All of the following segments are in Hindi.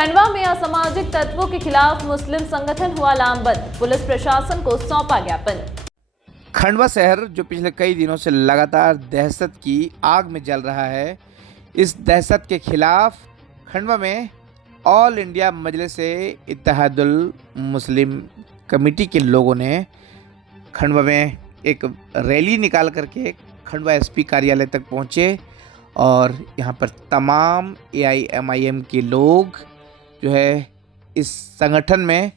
खंडवा में असामाजिक तत्वों के खिलाफ मुस्लिम संगठन हुआ लामबंद, पुलिस प्रशासन को सौंपा ज्ञापन। खंडवा शहर जो पिछले कई दिनों से लगातार दहशत की आग में जल रहा है, इस दहशत के खिलाफ खंडवा में ऑल इंडिया मजलिस-ए-इत्तेहादुल मुस्लिम कमेटी के लोगों ने खंडवा में एक रैली निकाल करके खंडवा एसपी कार्यालय तक पहुंचे और यहां पर तमाम एआईएमआईएम के लोग जो है इस संगठन में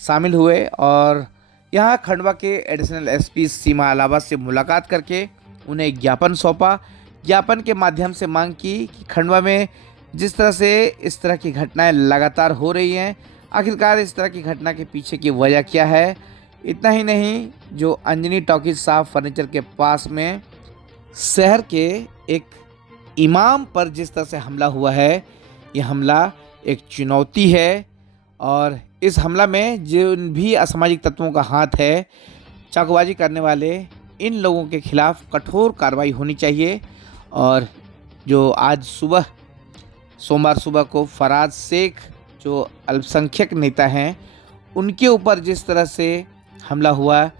शामिल हुए और यहाँ खंडवा के एडिशनल एसपी सीमा अलावा से मुलाकात करके उन्हें ज्ञापन सौंपा। ज्ञापन के माध्यम से मांग की कि खंडवा में जिस तरह से इस तरह की घटनाएं लगातार हो रही हैं, आखिरकार इस तरह की घटना के पीछे की वजह क्या है। इतना ही नहीं, जो अंजनी टॉकीज साफ फर्नीचर के पास में शहर के एक इमाम पर जिस तरह से हमला हुआ है, यह हमला एक चुनौती है और इस हमला में जिन भी असामाजिक तत्वों का हाथ है, चाकूबाजी करने वाले इन लोगों के खिलाफ कठोर कार्रवाई होनी चाहिए। और जो आज सुबह सोमवार सुबह को फराज शेख जो अल्पसंख्यक नेता हैं, उनके ऊपर जिस तरह से हमला हुआ,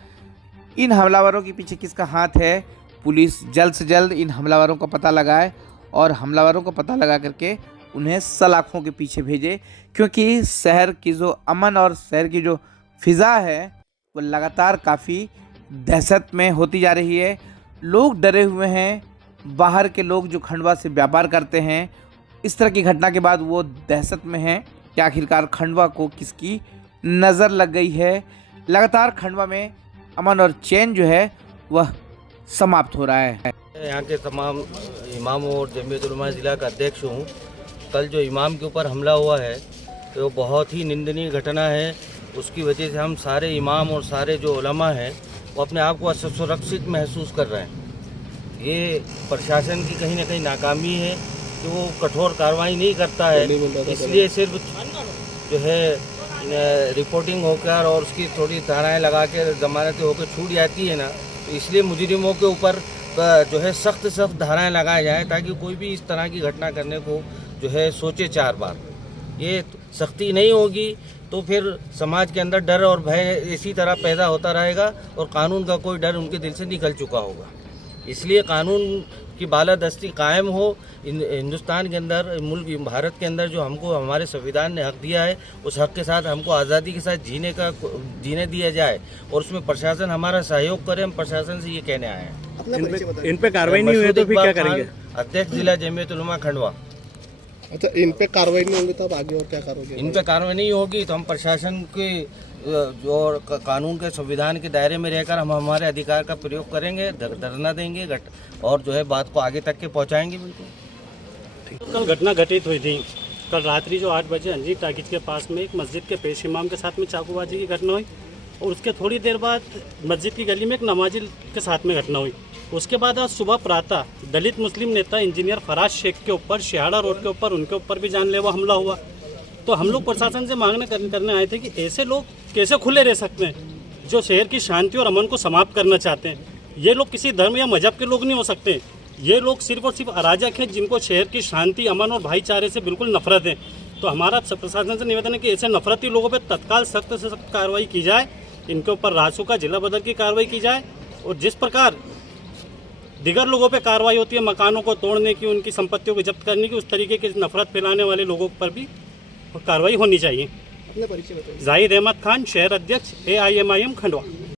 इन हमलावरों के पीछे किसका हाथ है, पुलिस जल्द से जल्द इन हमलावरों का पता लगाए और हमलावरों को पता लगा करके उन्हें सलाखों के पीछे भेजे, क्योंकि शहर की जो अमन और शहर की जो फिज़ा है वो लगातार काफ़ी दहशत में होती जा रही है। लोग डरे हुए हैं, बाहर के लोग जो खंडवा से व्यापार करते हैं, इस तरह की घटना के बाद वो दहशत में हैं कि आखिरकार खंडवा को किसकी नज़र लग गई है। लगातार खंडवा में अमन और चैन जो है वह समाप्त हो रहा है। यहाँ के तमाम इमामों और जमीयत उलमा ज़िला का अध्यक्ष हूँ। कल जो इमाम के ऊपर हमला हुआ है तो वो बहुत ही निंदनीय घटना है। उसकी वजह से हम सारे इमाम और सारे जो उलमा हैं वो अपने आप को असुरक्षित महसूस कर रहे हैं। ये प्रशासन की कहीं ना कहीं नाकामी है कि वो कठोर कार्रवाई नहीं करता है, इसलिए सिर्फ जो है रिपोर्टिंग होकर और उसकी थोड़ी धाराएँ लगा के जमानतें होकर छूट जाती है ना, तो इसलिए मुजरिमों के ऊपर जो है सख्त धाराएँ लगाए जाए ताकि कोई भी इस तरह की घटना करने को जो है सोचे 4 बार। ये सख्ती नहीं होगी तो फिर समाज के अंदर डर और भय इसी तरह पैदा होता रहेगा और कानून का कोई डर उनके दिल से निकल चुका होगा। इसलिए कानून की बालादस्ती कायम हो। हिंदुस्तान के अंदर, मुल्क भारत के अंदर जो हमको हमारे संविधान ने हक दिया है, उस हक के साथ हमको आज़ादी के साथ जीने दिया जाए और उसमें प्रशासन हमारा सहयोग करे। हम प्रशासन से ये कहने आए हैं। इन पे कार्रवाई नहीं हुई तो फिर क्या करेंगे? अध्यक्ष जिला जमीयत उलमा खंडवा। अच्छा, इन पे कार्रवाई नहीं होगी तो आगे और क्या करोगे? इन पे कार्रवाई नहीं होगी तो हम प्रशासन के जो कानून के संविधान के दायरे में रहकर हम हमारे अधिकार का प्रयोग करेंगे, धरना देंगे और जो है बात को आगे तक के पहुंचाएंगे। बिल्कुल। कल घटना घटित हुई थी। कल रात्रि जो 8 बजे अंजनी टाकीज के पास में एक मस्जिद के पेश इमाम के साथ में चाकूबाजी की घटना हुई और उसके थोड़ी देर बाद मस्जिद की गली में एक नमाजी के साथ में घटना हुई। उसके बाद आज सुबह प्रातः दलित मुस्लिम नेता इंजीनियर फराज शेख के ऊपर शिहाड़ा रोड के ऊपर उनके ऊपर भी जानलेवा हमला हुआ। तो हम लोग प्रशासन से मांगने करने आए थे कि ऐसे लोग कैसे खुले रह सकते हैं जो शहर की शांति और अमन को समाप्त करना चाहते हैं। ये लोग किसी धर्म या मजहब के लोग नहीं हो सकते। ये लोग सिर्फ और सिर्फ अराजक हैं जिनको शहर की शांति, अमन और भाईचारे से बिल्कुल नफरत है। तो हमारा प्रशासन से निवेदन है कि ऐसे नफरती लोगों पर तत्काल सख्त से सख्त कार्रवाई की जाए। इनके ऊपर रासुका जिला बदल की कार्रवाई की जाए और जिस प्रकार दिगर लोगों पे कार्रवाई होती है मकानों को तोड़ने की, उनकी संपत्तियों को जब्त करने की, उस तरीके की नफरत फैलाने वाले लोगों पर भी कार्रवाई होनी चाहिए। जाहिद अहमद खान, शहर अध्यक्ष एआईएमआईएम खंडवा।